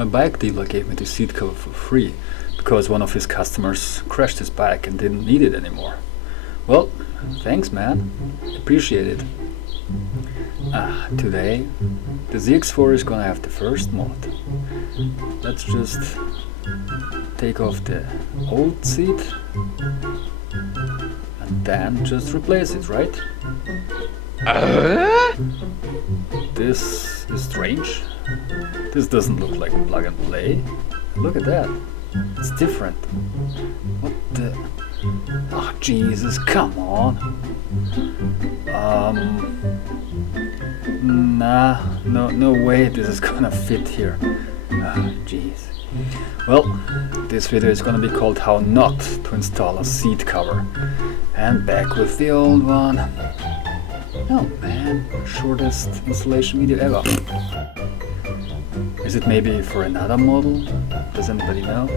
My bike dealer gave me the seat cover for free because one of his customers crashed his bike and didn't need it anymore. Well, thanks man, appreciate it. Today the ZX4 is gonna have the first mod. Let's just take off the old seat and then just replace it, right? This is strange. This doesn't look like plug and play. Look at that. It's different. What the... Oh Jesus, come on. No way this is gonna fit here. Jeez. Well, this video is gonna be called How Not to Install a Seat Cover. And back with the old one. Oh man, shortest installation video ever. Is it maybe for another model? Does anybody know?